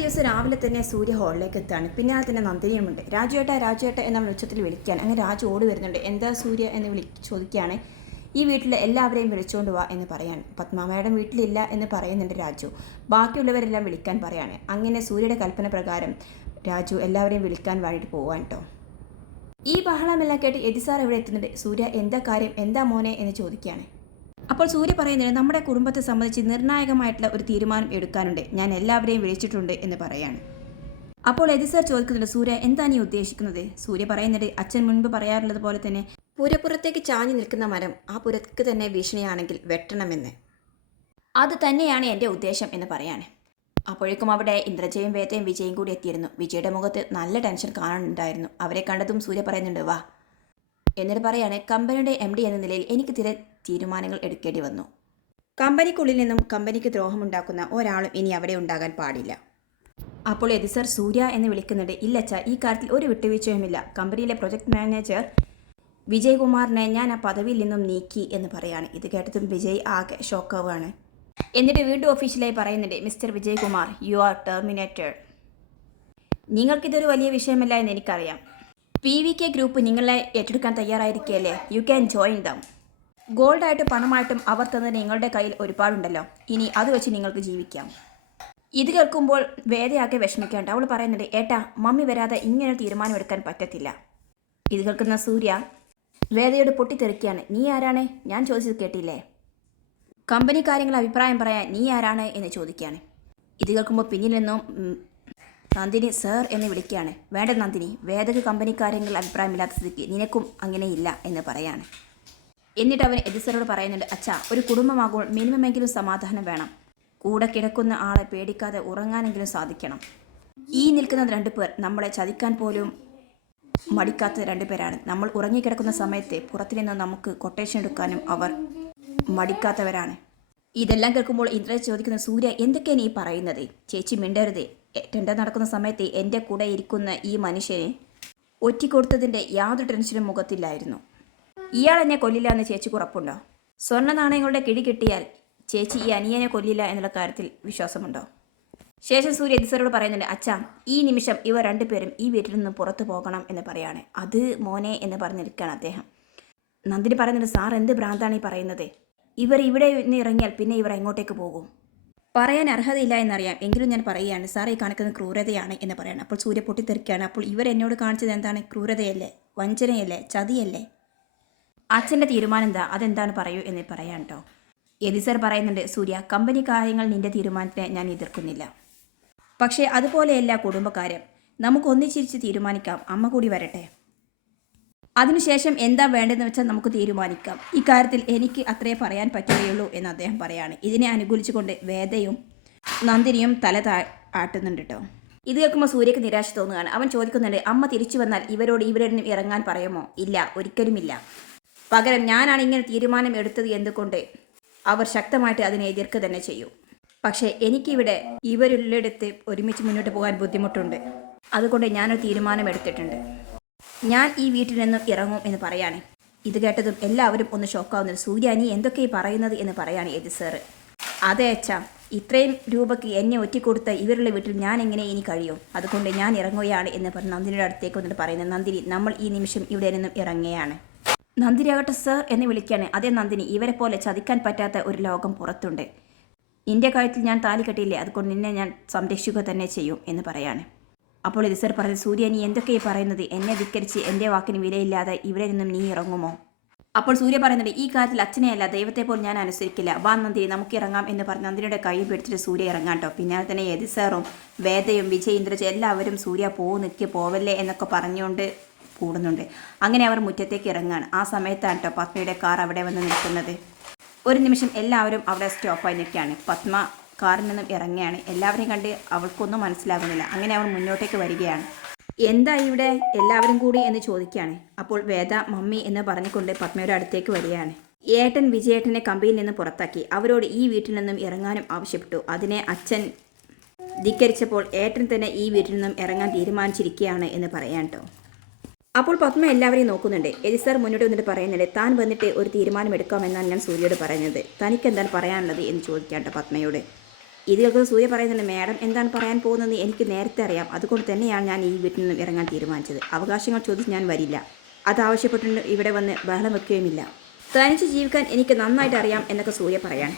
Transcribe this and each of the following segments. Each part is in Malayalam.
ദിവസം രാവിലെ തന്നെ സൂര്യ ഹാളിലേക്ക് എത്താണ് പിന്നാലെ തന്നെ നന്ദിനിയുമുണ്ട്. രാജുവേട്ട രാജുവേട്ട എന്ന ഉച്ചത്തിൽ വിളിക്കാൻ. അങ്ങനെ രാജു ഓടി വരുന്നുണ്ട്. എന്താ സൂര്യ എന്ന് വിളി ചോദിക്കുകയാണ്. ഈ വീട്ടിലെ എല്ലാവരെയും വിളിച്ചുകൊണ്ട് വാ എന്ന് പറയാൻ പത്മാമയുടെ വീട്ടിലില്ല എന്ന് പറയുന്നുണ്ട് രാജു. ബാക്കിയുള്ളവരെല്ലാം വിളിക്കാൻ പറയാണ്. അങ്ങനെ സൂര്യയുടെ കൽപ്പന പ്രകാരം രാജു എല്ലാവരെയും വിളിക്കാൻ വേണ്ടിയിട്ട് പോവാൻ കേട്ടോ. ഈ ബഹളമെല്ലാം കേട്ട് എതിസാർ എവിടെ എത്തുന്നുണ്ട്? സൂര്യ എന്താ കാര്യം? എന്താ മോനെ? എന്ന് ചോദിക്കുകയാണ്. അപ്പോൾ സൂര്യ പറയുന്നത് നമ്മുടെ കുടുംബത്തെ സംബന്ധിച്ച് നിർണായകമായിട്ടുള്ള ഒരു തീരുമാനം എടുക്കാനുണ്ട്. ഞാൻ എല്ലാവരെയും വിളിച്ചിട്ടുണ്ട് എന്ന് പറയാണ്. അപ്പോൾ എതിസാർ ചോദിക്കുന്നുണ്ട് സൂര്യ എന്താ നീ ഉദ്ദേശിക്കുന്നത്? സൂര്യ പറയുന്നുണ്ട് അച്ഛൻ മുൻപ് പറയാറുള്ളത് പോലെ തന്നെ പുരപ്പുറത്തേക്ക് ചാഞ്ഞു നിൽക്കുന്ന മരം ആ പുരക്ക് തന്നെ ഭീഷണിയാണെങ്കിൽ വെട്ടണമെന്ന്. അത് തന്നെയാണ് എന്റെ ഉദ്ദേശം എന്ന് പറയാണ്. അപ്പോഴേക്കും അവിടെ ഇന്ദ്രജയും വേദയും വിജയും കൂടി എത്തിയിരുന്നു. വിജയുടെ മുഖത്ത് നല്ല ടെൻഷൻ കാണുന്നുണ്ടായിരുന്നു അവരെ കണ്ടതും സൂര്യ പറയുന്നുണ്ട് വാ. എന്നിട്ട് പറയാണ് കമ്പനിയുടെ എം ഡി എന്ന നിലയിൽ എനിക്ക് ചില തീരുമാനങ്ങൾ എടുക്കേണ്ടി വന്നു. കമ്പനിക്കുള്ളിൽ നിന്നും കമ്പനിക്ക് ദ്രോഹമുണ്ടാക്കുന്ന ഒരാളും ഇനി അവിടെ ഉണ്ടാകാൻ പാടില്ല. അപ്പോൾ എതിസർ സൂര്യ എന്ന് വിളിക്കുന്നുണ്ട്. ഇല്ലച്ച ഈ കാര്യത്തിൽ ഒരു വിട്ടുവീഴ്ചയുമില്ല. കമ്പനിയിലെ പ്രൊജക്ട് മാനേജർ വിജയകുമാറിനെ ഞാൻ ആ പദവിയിൽ നിന്നും നീക്കി എന്ന് പറയാണ്. ഇത് കേട്ടതും വിജയ് ആകെ ഷോക്കാവുകയാണ്. എന്നിട്ട് വീണ്ടും ഒഫീഷ്യലായി പറയുന്നുണ്ട് mister Vijayakumar you are terminated നിങ്ങൾക്കിതൊരു വലിയ വിഷയമല്ല എന്ന് എനിക്കറിയാം. പി വി കെ ഗ്രൂപ്പ് നിങ്ങളെ ഏറ്റെടുക്കാൻ തയ്യാറായിരിക്കുകയല്ലേ? യു ക്യാൻ ജോയിൻ ദം ഗോൾഡായിട്ടും പണമായിട്ടും അവർ തന്നത് നിങ്ങളുടെ കയ്യിൽ ഒരുപാടുണ്ടല്ലോ. ഇനി അത് വെച്ച് നിങ്ങൾക്ക് ജീവിക്കാം. ഇത് കേൾക്കുമ്പോൾ വേദയാകെ വിഷമിക്കേണ്ട. അവൾ പറയുന്നത് ഏട്ടാ മമ്മി വരാതെ ഇങ്ങനെ തീരുമാനമെടുക്കാൻ പറ്റത്തില്ല. ഇത് കേൾക്കുന്ന സൂര്യ വേദയോട് പൊട്ടിത്തെറിക്കുകയാണ്. നീ ആരാണ്? ഞാൻ ചോദിച്ചത് കേട്ടില്ലേ? കമ്പനി കാര്യങ്ങൾ അഭിപ്രായം പറയാൻ നീ ആരാണ്? എന്ന് ചോദിക്കുകയാണ്. ഇത് കേൾക്കുമ്പോൾ പിന്നിൽ നിന്നും നന്ദിനി സർ എന്ന് വിളിക്കുകയാണ്. വേണ്ട നന്ദിനി വേദക്ക് കമ്പനി കാര്യങ്ങൾ അഭിപ്രായമില്ലാത്ത സ്ഥിതിക്ക് നിനക്കും അങ്ങനെയില്ല എന്ന് പറയാണ്. എന്നിട്ട് അവൻ എതിസറോട് പറയുന്നുണ്ട് അച്ഛാ ഒരു കുടുംബമാകുമ്പോൾ മിനിമമെങ്കിലും സമാധാനം വേണം. കൂടെ കിടക്കുന്ന ആളെ പേടിക്കാതെ ഉറങ്ങാനെങ്കിലും സാധിക്കണം. ഈ നിൽക്കുന്ന രണ്ടു പേർ നമ്മളെ ചതിക്കാൻ പോലും മടിക്കാത്ത രണ്ടുപേരാണ് നമ്മൾ ഉറങ്ങിക്കിടക്കുന്ന സമയത്ത് പുറത്തു നിന്ന് നമുക്ക് കൊട്ടേഷൻ എടുക്കാനും അവർ മടിക്കാത്തവരാണ്. ഇതെല്ലാം കേൾക്കുമ്പോൾ ഇന്ദ്ര ചോദിക്കുന്ന സൂര്യ എന്തൊക്കെയാണ് ഈ പറയുന്നത്? ചേച്ചി മിണ്ടരുത്. ടെൻഡർ നടക്കുന്ന സമയത്ത് എന്റെ കൂടെ ഇരിക്കുന്ന ഈ മനുഷ്യനെ ഒറ്റിക്കൊടുത്തതിന്റെ യാതൊരു ടെൻഷനും മുഖത്തില്ലായിരുന്നു. ഇയാൾ എന്നെ കൊല്ലില്ല എന്ന് ചേച്ചി ഉറപ്പുണ്ടോ? സ്വർണ നാണയങ്ങളുടെ കിടി കിട്ടിയാൽ ചേച്ചി ഈ അനിയനെ കൊല്ലില്ല എന്നുള്ള കാര്യത്തിൽ വിശ്വാസമുണ്ടോ? ശേഷം സൂര്യ എതിസറോട് പറയുന്നുണ്ട് അച്ഛാ ഈ നിമിഷം ഇവർ രണ്ടുപേരും ഈ വീട്ടിൽ നിന്ന് പുറത്തു പോകണം എന്ന് പറയാണ്. അത് മോനെ എന്ന് പറഞ്ഞിരിക്കുകയാണ് അദ്ദേഹം. നന്ദിനി പറയുന്നുണ്ട് സാർ എന്ത് ഭ്രാന്താണ് ഈ പറയുന്നത്? ഇവർ ഇവിടെ നിന്ന് ഇറങ്ങിയാൽ പിന്നെ ഇവർ എങ്ങോട്ടേക്ക് പോകും? പറയാൻ അർഹതയില്ല എന്നറിയാം. എങ്കിലും ഞാൻ പറയുകയാണ് സാർ ഈ കാണിക്കുന്ന ക്രൂരതയാണ് എന്ന് പറയാണ്. അപ്പോൾ സൂര്യ പൊട്ടിത്തെറിക്കുകയാണ്. അപ്പോൾ ഇവർ എന്നോട് കാണിച്ചത് എന്താണ്? ക്രൂരതയല്ലേ? വഞ്ചനയല്ലേ? ചതിയല്ലേ? അച്ഛന്റെ തീരുമാനം എന്താ? അതെന്താണ് പറയൂ എന്ന് പറയാൻ കേട്ടോ യതി സർ പറയുന്നുണ്ട് സൂര്യ കമ്പനി കാര്യങ്ങൾ നിന്റെ തീരുമാനത്തിനെ ഞാൻ എതിർക്കുന്നില്ല. പക്ഷേ അതുപോലെയല്ല കുടുംബക്കാര്യം നമുക്ക് ഒന്നിച്ചിരിച്ച് തീരുമാനിക്കാം. അമ്മ കൂടി വരട്ടെ. അതിനുശേഷം എന്താ വേണ്ടതെന്ന് വെച്ചാൽ നമുക്ക് തീരുമാനിക്കാം. ഇക്കാര്യത്തിൽ എനിക്ക് അത്രേ പറയാൻ പറ്റുകയുള്ളൂ എന്ന് അദ്ദേഹം പറയാണ്. ഇതിനെ അനുകൂലിച്ചുകൊണ്ട് വേദയും നന്ദിനിയും തല താ ആട്ടുന്നുണ്ട് കേട്ടോ ഇത് കേൾക്കുമ്പോൾ സൂര്യക്ക് നിരാശ തോന്നുകയാണ്. അവൻ ചോദിക്കുന്നുണ്ട് അമ്മ തിരിച്ചു വന്നാൽ ഇവരോട് ഇവരിൽ ഇറങ്ങാൻ പറയുമോ? ഇല്ല ഒരിക്കലുമില്ല. പകരം ഞാനാണ് ഇങ്ങനെ തീരുമാനം എടുത്തത് എന്തുകൊണ്ട്? അവർ ശക്തമായിട്ട് അതിനെ എതിർക്കുക തന്നെ ചെയ്യും. പക്ഷേ എനിക്കിവിടെ ഇവരുള്ളിടത്ത് ഒരുമിച്ച് മുന്നോട്ട് പോകാൻ ബുദ്ധിമുട്ടുണ്ട്. അതുകൊണ്ട് ഞാനൊരു തീരുമാനം എടുത്തിട്ടുണ്ട് ഞാൻ ഈ വീട്ടിൽ നിന്നും ഇറങ്ങും എന്ന് പറയാണ്. ഇത് കേട്ടതും എല്ലാവരും ഒന്ന് ഷോക്കാവുന്നത് സൂര്യ നീ എന്തൊക്കെ പറയുന്നത്? എന്ന് പറയാണ് എജി സാറ്. അതെ അച്ഛാ ഇത്രയും രൂപയ്ക്ക് എന്നെ ഒറ്റിക്കൊടുത്ത ഇവരുടെ വീട്ടിൽ ഞാൻ എങ്ങനെ ഇനി കഴിയും? അതുകൊണ്ട് ഞാൻ ഇറങ്ങുകയാണ് എന്ന് പറഞ്ഞ് നന്ദിനിയുടെ അടുത്തേക്ക് വന്നിട്ട് പറയുന്നത്. നന്ദിനി നമ്മൾ ഈ നിമിഷം ഇവിടെ നിന്നും ഇറങ്ങുകയാണ്. നന്ദിനി ആകട്ടെ സർ എന്ന് വിളിക്കുകയാണ് അതേ നന്ദിനി ഇവരെ പോലെ ചതിക്കാൻ പറ്റാത്ത ഒരു ലോകം പുറത്തുണ്ട്. നിന്റെ കാര്യത്തിൽ ഞാൻ താലി കെട്ടിയില്ലേ? അതുകൊണ്ട് നിന്നെ ഞാൻ സംരക്ഷിക്കുക തന്നെ ചെയ്യും എന്ന് പറയാണ്. അപ്പോൾ ഇത് സർ പറഞ്ഞത് സൂര്യ നീ എന്തൊക്കെയായി പറയുന്നത്? എന്നെ ധിക്കരിച്ച് എന്റെ വാക്കിന് വിലയില്ലാതെ ഇവിടെ നിന്നും നീ ഇറങ്ങുമോ? അപ്പോൾ സൂര്യ പറയുന്നുണ്ട് ഈ കാര്യത്തിൽ അച്ഛനെയല്ല ദൈവത്തെ പോലും ഞാൻ അനുസരിക്കില്ല. വാ നന്ദിനി നമുക്ക് ഇറങ്ങാം എന്ന് പറഞ്ഞ് നന്ദിനിയുടെ കൈ പിടിച്ചിട്ട് സൂര്യ ഇറങ്ങാം കേട്ടോ. പിന്നാലെ തന്നെ യതി സാറും വേദയും വിജയ് ഇന്ദ്രജ് എല്ലാവരും സൂര്യ പോ നിൽക്കി പോവല്ലേ എന്നൊക്കെ പറഞ്ഞുകൊണ്ട് കൂടുന്നുണ്ട്. അങ്ങനെ അവർ മുറ്റത്തേക്ക് ഇറങ്ങുകയാണ് ആ സമയത്താണ് കേട്ടോ പത്മയുടെ കാർ അവിടെ വന്ന് നിൽക്കുന്നത്. ഒരു നിമിഷം എല്ലാവരും അവിടെ സ്റ്റോപ്പായി നിൽക്കുകയാണ്. പത്മ കാറിൽ നിന്നും ഇറങ്ങുകയാണ്. എല്ലാവരെയും കണ്ട് അവൾക്കൊന്നും മനസ്സിലാകുന്നില്ല അങ്ങനെ അവൾ മുന്നോട്ടേക്ക് വരികയാണ്. എന്താ ഇവിടെ? എല്ലാവരും കൂടി എന്ന് ചോദിക്കുകയാണ്. അപ്പോൾ വേദ മമ്മി എന്ന് പറഞ്ഞുകൊണ്ട് പത്മയുടെ അടുത്തേക്ക് വരികയാണ്. ഏട്ടൻ വിജയേട്ടനെ കമ്പിയിൽ നിന്ന് പുറത്താക്കി. അവരോട് ഈ വീട്ടിൽ നിന്നും ഇറങ്ങാനും ആവശ്യപ്പെട്ടു. അതിനെ അച്ഛൻ ധിക്കരിച്ചപ്പോൾ ഏട്ടൻ തന്നെ ഈ വീട്ടിൽ നിന്നും ഇറങ്ങാൻ തീരുമാനിച്ചിരിക്കുകയാണ് എന്ന് പറയാൻ കേട്ടോ അപ്പോൾ പത്മ എല്ലാവരെയും നോക്കുന്നുണ്ട്. എലി സാർ മുന്നോട്ട് വന്നിട്ട് പറയുന്നുണ്ട് താൻ വന്നിട്ട് ഒരു തീരുമാനമെടുക്കാമെന്നാണ് ഞാൻ സൂര്യയോട് പറയുന്നത്. തനിക്ക് എന്താണ് പറയാനുള്ളത് എന്ന് ചോദിക്കാണ്ട് പത്മയോട്. ഇത് കേൾക്കുന്ന സൂര്യ പറയുന്നുണ്ട് മാഡം എന്താണ് പറയാൻ പോകുന്നത് എനിക്ക് നേരത്തെ അറിയാം. അതുകൊണ്ട് തന്നെയാണ് ഞാൻ ഈ വീട്ടിൽ നിന്നും ഇറങ്ങാൻ തീരുമാനിച്ചത്. അവകാശങ്ങൾ ചോദിച്ച് ഞാൻ വരില്ല. അത് ആവശ്യപ്പെട്ടിട്ട് ഇവിടെ വന്ന് ബഹളം വെക്കുകയുമില്ല. തനിച്ച് ജീവിക്കാൻ എനിക്ക് നന്നായിട്ട് അറിയാം എന്നൊക്കെ സൂര്യ പറയാൻ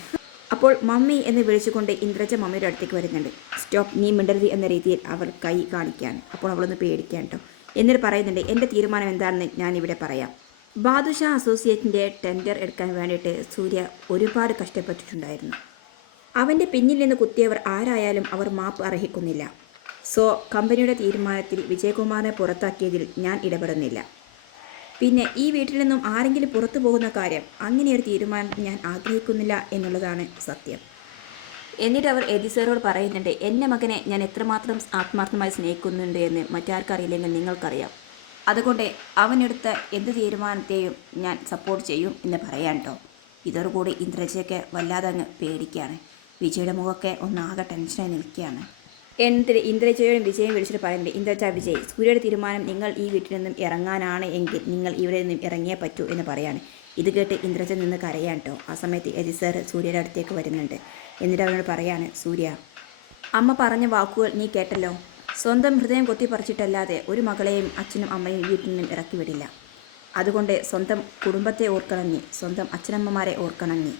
അപ്പോൾ മമ്മി എന്ന് വിളിച്ചുകൊണ്ട് ഇന്ദ്രജ മമ്മിയുടെ അടുത്തേക്ക് വരുന്നുണ്ട്. സ്റ്റോപ്പ് നീ മിണ്ടരുത് എന്ന രീതിയിൽ അവർ കൈ കാണിക്കാൻ അപ്പോൾ അവളൊന്ന് പേടിക്കാൻ കേട്ടോ. എന്നിട്ട് പറയുന്നുണ്ട് എന്റെ തീരുമാനം എന്താണെന്ന് ഞാനിവിടെ പറയാം. ബാദുഷാ അസോസിയേറ്റിന്റെ ടെൻഡർ എടുക്കാൻ വേണ്ടിയിട്ട് സൂര്യ ഒരുപാട് കഷ്ടപ്പെട്ടിട്ടുണ്ടായിരുന്നു. അവന്റെ പിന്നിൽ നിന്ന് കുത്തിയവർ ആരായാലും അവർ മാപ്പ് അർഹിക്കുന്നില്ല. സോ കമ്പനിയുടെ തീരുമാനത്തിൽ വിജയകുമാറിനെ പുറത്താക്കിയതിൽ ഞാൻ ഇടപെടുന്നില്ല. പിന്നെ ഈ വീട്ടിൽ നിന്നും ആരെങ്കിലും പുറത്തു പോകുന്ന കാര്യം അങ്ങനെയൊരു തീരുമാനം ഞാൻ ആഗ്രഹിക്കുന്നില്ല എന്നുള്ളതാണ് സത്യം. എന്നിട്ട് അവർ എതിസേറോട് പറയുന്നുണ്ട് എന്റെ മകനെ ഞാൻ എത്രമാത്രം ആത്മാർത്ഥമായി സ്നേഹിക്കുന്നുണ്ട് എന്ന് മറ്റാർക്കറിയില്ലെങ്കിൽ നിങ്ങൾക്കറിയാം. അതുകൊണ്ട് അവനെടുത്ത എന്ത് തീരുമാനത്തെയും ഞാൻ സപ്പോർട്ട് ചെയ്യും എന്ന് പറയാൻ കേട്ടോ ഇതോടുകൂടി ഇന്ദ്രജയൊക്കെ വല്ലാതെ അങ്ങ് പേടിക്കുകയാണ്. വിജയുടെ മുഖമൊക്കെ ഒന്നാകെ ടെൻഷനായി നിൽക്കുകയാണ്. എന്നിട്ട് ഇന്ദ്രജയോടും വിജയം വിളിച്ചിട്ട് പറയുന്നുണ്ട് ഇന്ദ്രജ വിജയ് സൂര്യയുടെ തീരുമാനം നിങ്ങൾ ഈ വീട്ടിൽ നിന്നും ഇറങ്ങാനാണ് എങ്കിൽ നിങ്ങൾ ഇവിടെ നിന്നും ഇറങ്ങിയേ പറ്റൂ എന്ന് പറയാണ്. ഇത് കേട്ട് ഇന്ദ്രജ നിന്ന് കരയാൻ കേട്ടോ ആ സമയത്ത് എതി സർ സൂര്യയുടെ അടുത്തേക്ക് വരുന്നുണ്ട്. എന്നിട്ട് അവനോട് പറയാണ് സൂര്യ അമ്മ പറഞ്ഞ വാക്കുകൾ നീ കേട്ടല്ലോ. സ്വന്തം ഹൃദയം കൊത്തിപ്പറിച്ചിട്ടല്ലാതെ ഒരു മകളെയും അച്ഛനും അമ്മയും വീട്ടിൽ നിന്നും ഇറക്കി വിടില്ല. അതുകൊണ്ട് സ്വന്തം കുടുംബത്തെ ഓർക്കണം നീ സ്വന്തം അച്ഛനമ്മമാരെ ഓർക്കണം നീ.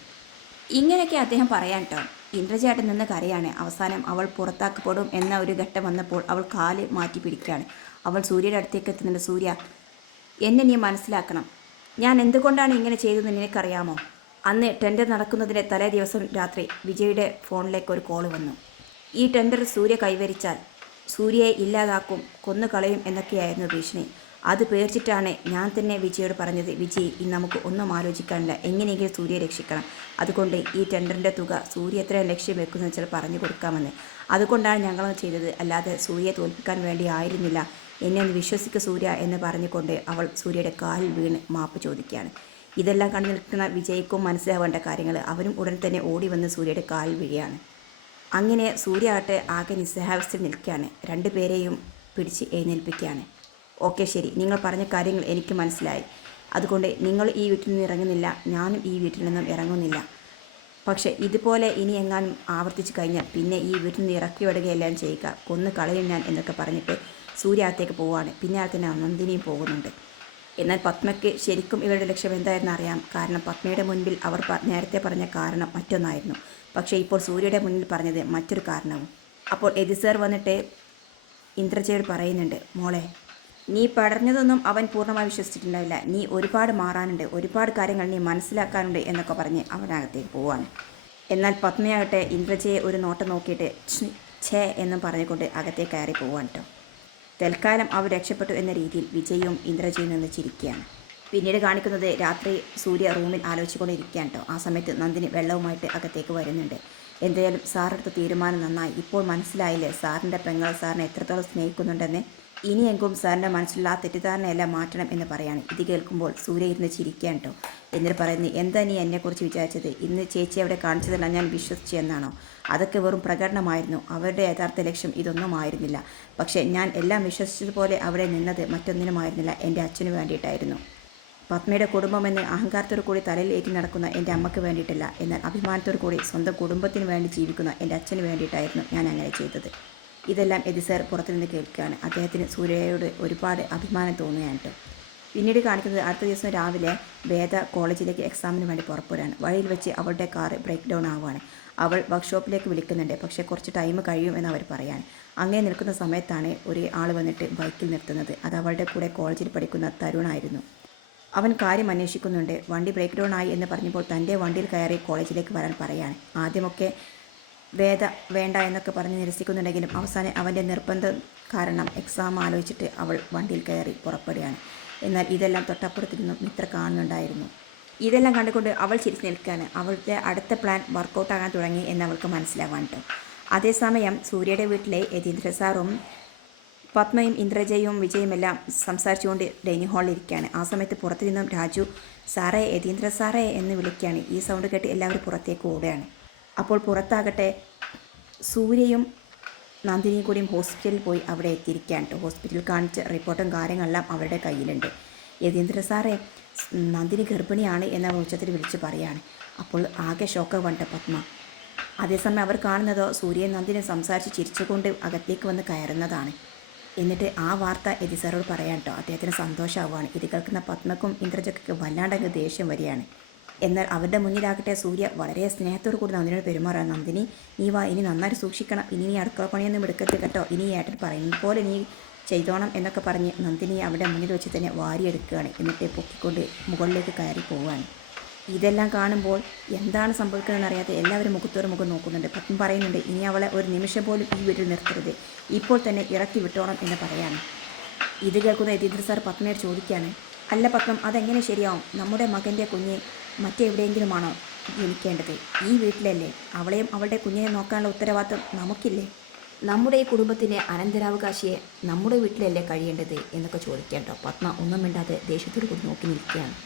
ഇങ്ങനെയൊക്കെ അദ്ദേഹം പറയാൻ കേട്ടോ ഇന്ദ്രചേട്ടൻ നിന്ന് കരയാണ് അവസാനം അവൾ പുറത്താക്കപ്പെടും എന്ന ഒരു ഘട്ടം വന്നപ്പോൾ അവൾ കാൽ മാറ്റി പിടിക്കുകയാണ്. അവൾ സൂര്യയുടെ അടുത്തേക്ക് എത്തുന്നുണ്ട്. സൂര്യ എന്നെ നീ മനസ്സിലാക്കണം. ഞാൻ എന്തുകൊണ്ടാണ് ഇങ്ങനെ ചെയ്തതെന്ന് നിനക്കറിയാമോ? അന്ന് ടെൻഡർ നടക്കുന്നതിന്റെ തലേ ദിവസം രാത്രി വിജയുടെ ഫോണിലേക്ക് ഒരു കോൾ വന്നു. ഈ ടെൻഡർ സൂര്യ കൈവരിച്ചാൽ സൂര്യയെ ഇല്ലാതാക്കും കൊന്നുകളയും എന്നൊക്കെയായിരുന്നു ഭീഷണി. അത് പേടിച്ചിട്ടാണ് ഞാൻ തന്നെ വിജയോട് പറഞ്ഞത് വിജയ് ഇനി നമുക്ക് ഒന്നും ആലോചിക്കാനില്ല. എങ്ങനെയെങ്കിലും സൂര്യയെ രക്ഷിക്കണം. അതുകൊണ്ട് ഈ ടെൻഡറിന്റെ തുക സൂര്യ എത്ര ലക്ഷ്യം വെക്കുന്നു വെച്ചാൽ പറഞ്ഞു കൊടുക്കാമെന്ന്. അതുകൊണ്ടാണ് ഞങ്ങളത് ചെയ്തത്. അല്ലാതെ സൂര്യയെ തോൽപ്പിക്കാൻ വേണ്ടി ആയിരുന്നില്ല. എന്നെ ഒന്ന് വിശ്വസിക്കുക സൂര്യ എന്ന് പറഞ്ഞുകൊണ്ട് അവൾ സൂര്യയുടെ കാലിൽ വീണ് മാപ്പ് ചോദിക്കുകയാണ്. ഇതെല്ലാം കണ്ടു നിൽക്കുന്ന വിജയ്ക്കും മനസ്സിലാവേണ്ട കാര്യങ്ങൾ അവരും ഉടൻ തന്നെ ഓടി വന്ന് സൂര്യയുടെ കാലിൽ വീഴുകയാണ്. അങ്ങനെ സൂര്യ ആട്ടെ ആകെ നിസ്സഹാവസ്ഥയിൽ നിൽക്കുകയാണ്. രണ്ടുപേരെയും പിടിച്ച് എഴുന്നേൽപ്പിക്കുകയാണ്. ഓക്കെ ശരി. നിങ്ങൾ പറഞ്ഞ കാര്യങ്ങൾ എനിക്ക് മനസ്സിലായി. അതുകൊണ്ട് നിങ്ങൾ ഈ വീട്ടിൽ നിന്ന് ഇറങ്ങുന്നില്ല. ഞാനും ഈ വീട്ടിൽ നിന്നും ഇറങ്ങുന്നില്ല. പക്ഷേ ഇതുപോലെ ഇനി എങ്ങാനും ആവർത്തിച്ചു കഴിഞ്ഞാൽ പിന്നെ ഈ വീട്ടിൽ നിന്ന് ഇറക്കി വിടുകയെല്ലാം ചെയ്യുക. കൊന്ന് കളയും ഞാൻ എന്നൊക്കെ പറഞ്ഞിട്ട് സൂര്യാത്തേക്ക് പോവുകയാണ്. പിന്നെ ആ തന്നെ നന്ദിനിയും പോകുന്നുണ്ട്. എന്നാൽ പത്മയ്ക്ക് ശരിക്കും ഇവരുടെ ലക്ഷ്യം എന്തായിരുന്നു അറിയാം കാരണം പത്മയുടെ മുൻപിൽ അവർ നേരത്തെ പറഞ്ഞ കാരണം മറ്റൊന്നായിരുന്നു. പക്ഷേ ഇപ്പോൾ സൂര്യയുടെ മുന്നിൽ പറഞ്ഞത് മറ്റൊരു കാരണവും. അപ്പോൾ എതി സർ വന്നിട്ട് ഇന്ദ്രജയോട് പറയുന്നുണ്ട് മോളെ നീ പടർന്നതൊന്നും അവൻ പൂർണമായി വിശ്വസിച്ചിട്ടുണ്ടാവില്ല. നീ ഒരുപാട് മാറാനുണ്ട് ഒരുപാട് കാര്യങ്ങൾ നീ മനസ്സിലാക്കാനുണ്ട് എന്നൊക്കെ പറഞ്ഞ് അവനകത്തേക്ക് പോവാണ്. എന്നാൽ പത്മയാകട്ടെ ഇന്ദ്രജയെ ഒരു നോട്ടം നോക്കിയിട്ട് ഛ്, ഛേ എന്നും പറഞ്ഞുകൊണ്ട് അകത്തേക്ക് കയറി പോവാൻ കേട്ടോ തൽക്കാലം അവർ രക്ഷപ്പെട്ടു എന്ന രീതിയിൽ വിജയും ഇന്ദ്രജയും നിന്ന് ചിരിക്കുകയാണ്. പിന്നീട് കാണിക്കുന്നത് രാത്രി സൂര്യ റൂമിൽ ആലോചിച്ചുകൊണ്ടിരിക്കുകയാണ് കേട്ടോ. ആ സമയത്ത് നന്ദിനി വെള്ളവുമായിട്ട് അകത്തേക്ക് വരുന്നുണ്ട്. എന്തായാലും സാറെടുത്ത തീരുമാനം നന്നായി. ഇപ്പോൾ മനസ്സിലായില്ലേ സാറിന്റെ പെങ്ങൾ സാറിനെ എത്രത്തോളം സ്നേഹിക്കുന്നുണ്ടെന്ന്? ഇനിയെങ്കും സാറിന്റെ മനസ്സിലുള്ള ആ തെറ്റിദ്ധാരണയെല്ലാം മാറ്റണം എന്ന് പറയാണ്. ഇത് കേൾക്കുമ്പോൾ സൂര്യ ഇരുന്ന് ചിരിക്കുകയാണ് കേട്ടോ. എന്നിട്ട് പറയുന്നത് എന്താ നീ എന്നെക്കുറിച്ച് വിചാരിച്ചത്? ഇന്ന് ചേച്ചി അവിടെ കാണിച്ചതല്ല ഞാൻ വിശ്വസിച്ചു എന്നാണോ? അതൊക്കെ വെറും പ്രകടനമായിരുന്നു. അവരുടെ യഥാർത്ഥ ലക്ഷ്യം ഇതൊന്നും ആയിരുന്നില്ല. പക്ഷേ ഞാൻ എല്ലാം വിശ്വസിച്ചതുപോലെ അവിടെ നിന്നത് മറ്റൊന്നിനുമായിരുന്നില്ല. എന്റെ അച്ഛന് വേണ്ടിയിട്ടായിരുന്നു. പത്മയുടെ കുടുംബമെന്ന് അഹങ്കാരത്തോടു കൂടി ഏറ്റി നടക്കുന്ന എന്റെ അമ്മയ്ക്ക് വേണ്ടിയിട്ടല്ല എന്നാൽ അഭിമാനത്തോടു കൂടി സ്വന്തം കുടുംബത്തിന് വേണ്ടി ജീവിക്കുന്ന എന്റെ അച്ഛന് വേണ്ടിയിട്ടായിരുന്നു ഞാൻ അങ്ങനെ ചെയ്തത്. ഇതെല്ലാം എതി സാർ പുറത്തുനിന്ന് കേൾക്കുകയാണ്. അദ്ദേഹത്തിന് സൂര്യയോട് ഒരുപാട് അഭിമാനം തോന്നുകയാണ്. പിന്നീട് കാണിക്കുന്നത് അടുത്ത ദിവസം രാവിലെ വേദ കോളേജിലേക്ക് എക്സാമിന് വേണ്ടി പുറപ്പെടുകയാണ്. വഴിയിൽ വെച്ച് അവളുടെ കാർ ബ്രേക്ക് ഡൗൺ ആവുകയാണ്. അവൾ വർക്ക്ഷോപ്പിലേക്ക് വിളിക്കുന്നുണ്ട്. പക്ഷേ കുറച്ച് ടൈം കഴിയുമെന്ന് അവർ പറയാൻ അങ്ങനെ നിൽക്കുന്ന സമയത്താണ് ഒരു ആൾ വന്നിട്ട് ബൈക്കിൽ നിർത്തുന്നത്. അത് അവളുടെ കൂടെ കോളേജിൽ പഠിക്കുന്ന തരുണായിരുന്നു. അവൻ കാര്യം അന്വേഷിക്കുന്നുണ്ട്. വണ്ടി ബ്രേക്ക് ഡൗൺ ആയി എന്ന് പറഞ്ഞപ്പോൾ തന്റെ വണ്ടിയിൽ കയറി കോളേജിലേക്ക് വരാൻ പറയാണ്. ആദ്യമൊക്കെ വേദ വേണ്ട എന്നൊക്കെ പറഞ്ഞ് നിരസിക്കുന്നുണ്ടെങ്കിലും അവസാനം അവന്റെ നിർബന്ധം കാരണം എക്സാം ആലോചിച്ചിട്ട് അവൾ വണ്ടിയിൽ കയറി പുറപ്പെടുകയാണ്. എന്നാൽ ഇതെല്ലാം തൊട്ടപ്പുറത്ത് നിന്നും മിത്ര കാണുന്നുണ്ടായിരുന്നു. ഇതെല്ലാം കണ്ടുകൊണ്ട് അവൾ ചിരിച്ച് നിൽക്കുകയാണ്. അവളുടെ അടുത്ത പ്ലാൻ വർക്കൗട്ടാകാൻ തുടങ്ങി എന്ന് അവൾക്ക് മനസ്സിലാവാൻ അതേസമയം സൂര്യയുടെ വീട്ടിലെ യതീന്ദ്ര സാറും പത്മയും ഇന്ദ്രജയും വിജയുമെല്ലാം സംസാരിച്ചുകൊണ്ട് ഡൈനിങ് ഹാളിൽ ഇരിക്കുകയാണ് ആ സമയത്ത് പുറത്തു നിന്നും രാജു സാറേ യതീന്ദ്ര സാറേ എന്ന് വിളിക്കുകയാണ്. ഈ സൗണ്ട് കേട്ട് എല്ലാവരും പുറത്തേക്ക് ഓടുകയാണ്. അപ്പോൾ പുറത്താകട്ടെ സൂര്യയും നന്ദിനിയും കൂടിയും ഹോസ്പിറ്റലിൽ പോയി അവിടെ എത്തിയിരിക്കുകയാണ് കേട്ടോ. ഹോസ്പിറ്റലിൽ കാണിച്ച റിപ്പോർട്ടും കാര്യങ്ങളെല്ലാം അവരുടെ കയ്യിലുണ്ട്. യതീന്ദ്ര സാറേ നന്ദിനി ഗർഭിണിയാണ് എന്ന ഉച്ചത്തിൽ വിളിച്ച് പറയാണ്. അപ്പോൾ ആകെ ഷോക്ക് വേണ്ട പത്മ അതേസമയം അവർ കാണുന്നതോ? സൂര്യൻ നന്ദിനെ സംസാരിച്ച് ചിരിച്ചുകൊണ്ട് അകത്തേക്ക് വന്ന് കയറുന്നതാണ്. എന്നിട്ട് ആ വാർത്ത എതി സാറോട് പറയാൻ കേട്ടോ അദ്ദേഹത്തിന് സന്തോഷമാവുകയാണ് ഇത് കേൾക്കുന്ന പത്മക്കും ഇന്ദ്രജക്കും വല്ലാണ്ടങ്ങ് ദേഷ്യം വരികയാണ്. എന്നാൽ അവരുടെ മുന്നിലാകട്ടെ സൂര്യ വളരെ സ്നേഹത്തോടു കൂടി നന്ദിനോട് പെരുമാറാൻ നന്ദിനി നീ വാ ഇനി നന്നായിട്ട് സൂക്ഷിക്കണം. ഇനി നീ അടുക്കള പണിയൊന്നും എടുക്കരുത് കേട്ടോ ഇനി ഏട്ടൻ പറയുന്നത് പോലെ നീ ചെയ്തോണം എന്നൊക്കെ പറഞ്ഞ് നന്ദിനി അവിടെ മുന്നിൽ വെച്ച് തന്നെ വാരിയെടുക്കുകയാണ്. എന്നിട്ട് പൊക്കിക്കൊണ്ട് മുകളിലേക്ക് കയറി പോവുകയാണ്. ഇതെല്ലാം കാണുമ്പോൾ എന്താണ് സംഭവിക്കുന്നതെന്ന് അറിയാതെ എല്ലാവരും മുഖത്തോട് മുഖം നോക്കുന്നുണ്ട്. പത്മ പറയുന്നുണ്ട് ഇനി അവളെ ഒരു നിമിഷം പോലും ഈ വീട്ടിൽ നിർത്തരുത്. ഇപ്പോൾ തന്നെ ഇറക്കി വിട്ടോണം എന്ന് പറയാണ്. ഇത് കേൾക്കുന്ന യതീന്ദ്ര സാർ പത്മയോട് ചോദിക്കുകയാണ് അല്ല പത്മം അതെങ്ങനെ ശരിയാവും? നമ്മുടെ മകന്റെ കുഞ്ഞ് മറ്റെവിടെയെങ്കിലുമാണോ ജനിക്കേണ്ടത്? ഈ വീട്ടിലല്ലേ? അവളെയും അവളുടെ കുഞ്ഞിനെ നോക്കാനുള്ള ഉത്തരവാദിത്വം നമുക്കില്ലേ? നമ്മുടെ ഈ കുടുംബത്തിന്റെ അനന്തരാവകാശിയെ നമ്മുടെ വീട്ടിലല്ലേ കഴിയേണ്ടത്? എന്നൊക്കെ ചോദിക്കേണ്ടോ പത്മ ഒന്നും മിണ്ടാതെ ദേഷ്യത്തോട് കൂടി നോക്കി നിൽക്കുകയാണ്.